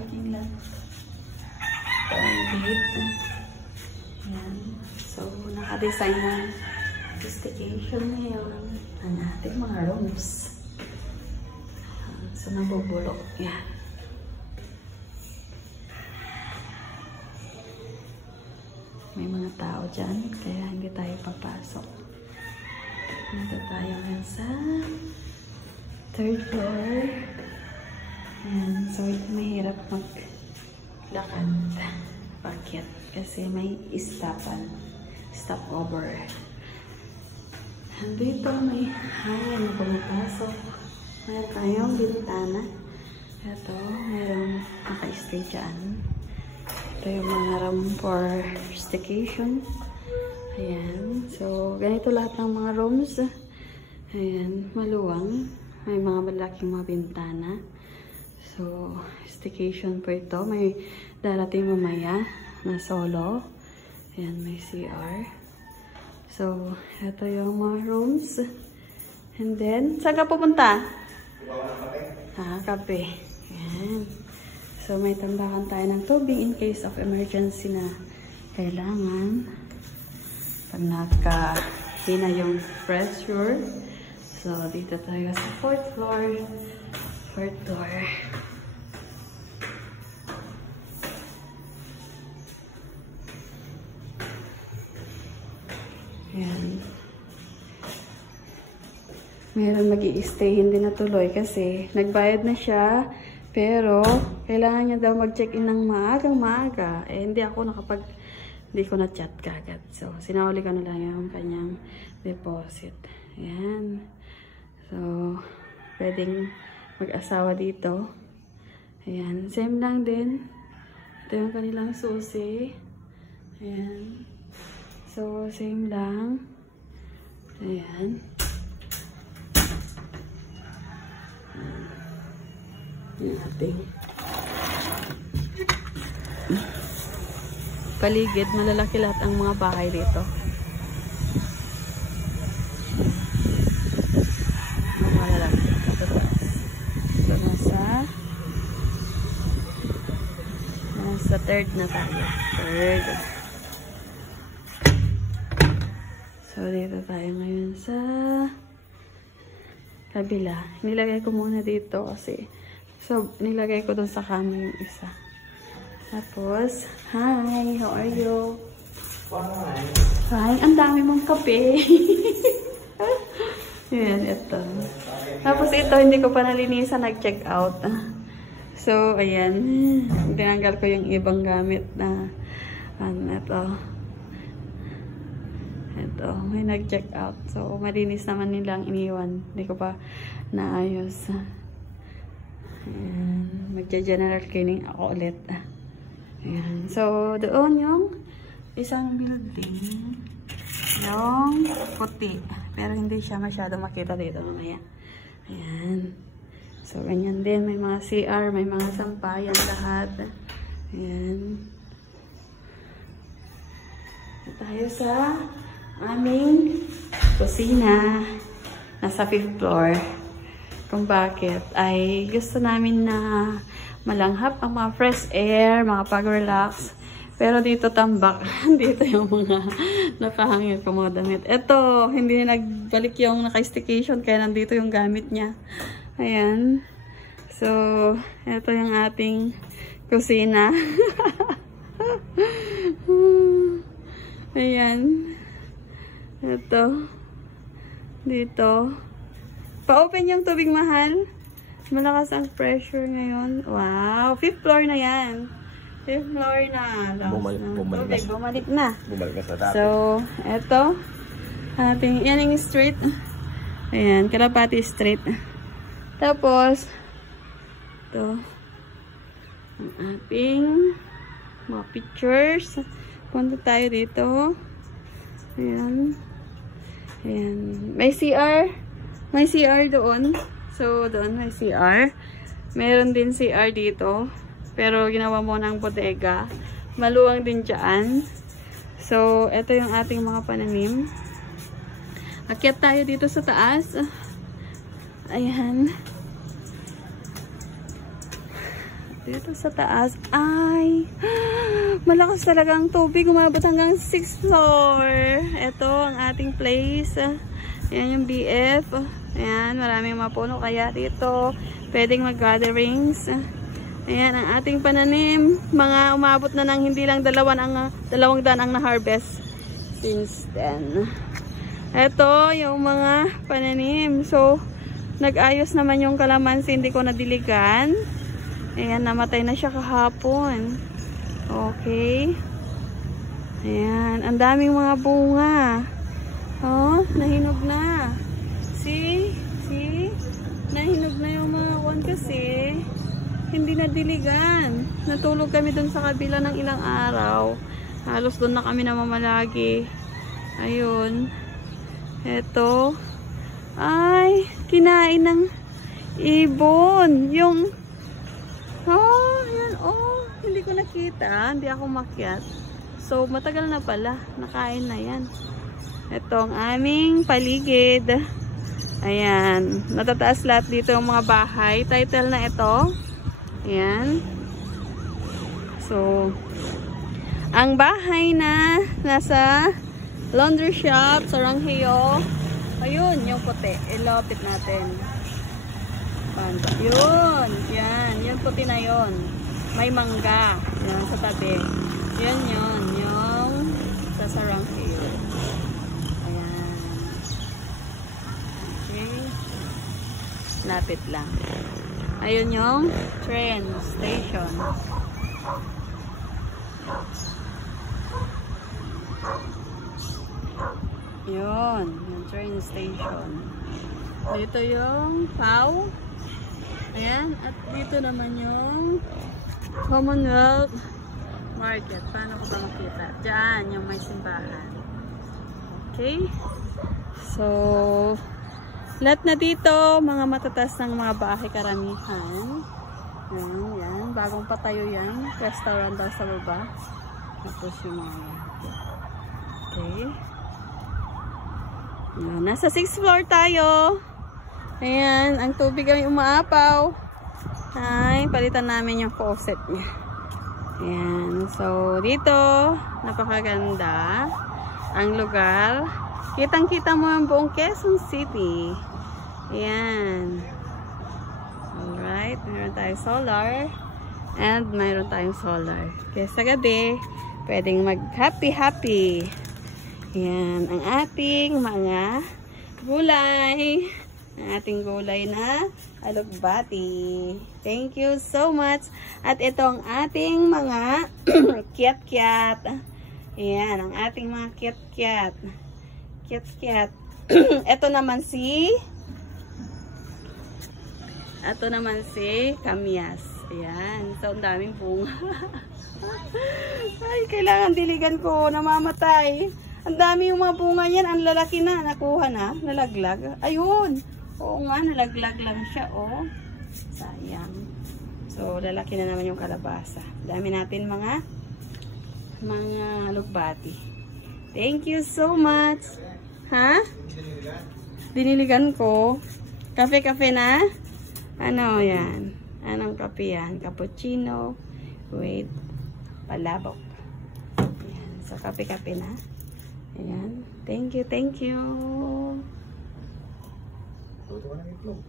parking lot. Ito ang gate. Ayan. So, naka-design ng sophistication ngayon. Ang ating mga rooms. So, nabubulok. Yan. May mga tao dyan, kaya hindi tayo papasok. Dito tayo ngayon sa 3rd floor. Ayan. So, mahirap maglakad. Bakit? Kasi may stopover. Dito may hangin na pumapasok. Mayroon tayong bintana. Ito, mayroong naka-stay dyan. Ito yung mga room for staycation. Ayan. So, ganito lahat ng mga rooms. Ayan, maluwang. May mga malaking mga bintana. So, staycation po ito. May darating mamaya na solo. Ayan, may CR. So, ito yung mga rooms. And then, saan ka pupunta? Kape. Ayan. So, may tambakan tayo ng tubig in case of emergency na kailangan. Pag nakahina yung pressure. So, dito tayo sa 4th floor. 4th floor. Ayan. Mayroon mag-i-stay, hindi natuloy kasi nagbayad na siya. Pero, kailangan niya daw mag-check-in ng maagang-maaga. Eh, hindi ko na-chat kagad. So, sinauli ko na lang yung kanyang deposit. Ayan. So, pwedeng mag-asawa dito. Ayan. Same lang din. Ito yung kanilang susi. Ayan. So, same lang. Ayan. Ayan ating paligid. Malalaki lahat ang mga bahay dito. Malalaki. So, nasa 3rd na tayo. 3rd. So, dito tayo ngayon sa kabila. Nilagay ko muna dito kasi nilagay ko dun sa kama yung isa. Tapos, hi! How are you? Hi! Ang dami mong kape! Yan, ito. Tapos ito, hindi ko pa nalinisan, nag-check out. So, ayan. Tinanggal ko yung ibang gamit na ito. Ito, may nag-check out. So, malinis naman nilang iniwan. Hindi ko pa naayos. Ayan. Magja-general cleaning ako ulit. Ayan. So, doon yung isang building. Yung puti. Pero hindi siya masyado makita dito mamaya. Ayan. So, ganyan din. May mga CR, may mga sampayan lahat. Ayan. Tayo sa aming kusina. Nasa 5th floor. Kung bakit ay gusto namin na malanghap ang mga fresh air, makapag-relax. Pero dito tambak. Dito yung mga nakahangil ko mga damit. Ito, hindi na nagbalik yung naka-staycation kaya nandito yung gamit niya. Ayan. So, ito yung ating kusina. Ayan. Ito. Dito. Pa-open yung tubig, mahal. Malakas ang pressure ngayon. Wow. 5th floor na yan. 5th floor na. Bumalik na. Bumalik na sa dati. So, eto. Yan yung street. Ayan. Kalapati Street. Tapos, ito. Ang ating mga pictures. Punta tayo dito. Ayan. Ayan. May CR. May CR doon. So, doon may CR. Meron din CR dito. Pero, ginawa mo ng bodega. Maluwang din dyan. So, ito yung ating mga pananim. Akyat tayo dito sa taas. Ayan. Dito sa taas ay malakas talaga ang tubig, umabot hanggang 6th floor. Ito ang ating place. Ayan yung BF. Ayan, maraming mga puno kaya dito pwedeng mag-gatherings. Ayan ang ating pananim, mga umabot na ng hindi lang 200 ang na-harvest since then. Ito yung mga pananim. So nag-ayos naman yung kalamansi, hindi ko nadiligan. Ayan, namatay na siya kahapon. Okay. Ayan, ang daming mga bunga. Oh, nahinog na. See? Nahinog na yung mga one kasi hindi nadiligan. Natulog kami dun sa kabila ng ilang araw. Halos dun na kami namamalagi. Ayun. Eto. Ay, kinain ng ibon. Yung yan, hindi ko nakita, hindi ako makyat. So, matagal na pala, nakain na yan. Ito ang aming paligid. Ayan, natataas lahat dito yung mga bahay. Title na ito. Ayan. So, ang bahay na nasa laundry shop sa Rangheo. Ayun, yung puti. Ilapit natin. Yun, yan, yung puti na yun. May mangga, yan sa tabi. Yun, yung sa Sarang Hill. Ayan. Okay. Lapit lang. Ayun yung train station. Yun, yung train station. Dito yung PAW. Ayan, at dito naman yung Commonwealth Market. Paano ko ba makita? Diyan, yung may simbahan. Okay? So, lahat na dito, mga matatas ng mga bahay karamihan. Ayan, yan. Bagong patayo yan. Restaurant daw sa baba. Tapos yung mga okay. Ayan, nasa 6th floor tayo. Ayan, ang tubig ay umaapaw. Ay, palitan namin yung faucet niya. Ayan, so dito, napakaganda ang lugar. Kitang-kita mo ang buong Quezon City. Ayan. Alright, mayroon tayong solar. And mayroon tayong solar. Kaya sa gabi, pwedeng mag-happy-happy. Ayan, ang ating mga gulay. Ang ating gulay na alugbati. Thank you so much. At ito ang ating mga kiat-kiat. Ayan, ang ating mga kiat-kiat. Kiat-kiat. Ito naman si Kamias. Ayan. So, ang daming bunga. Ay, kailangan diligan ko. Namamatay. Ang dami yung mga bunga niyan. Ang lalaki na. Nakuha na. Nalaglag. Ayun. Oo nga, nalaglag lang siya, oh. Sayang. So, lalaki na naman yung kalabasa. Dami natin mga lugbati. Thank you so much. Ha? Diniligan ko. Kape-kape na? Ano yan? Anong kape yan? Cappuccino. Wait. Palabok. Ayan. So, kape-kape na. Ayan. Thank you, thank you. Tutukan ng itlog.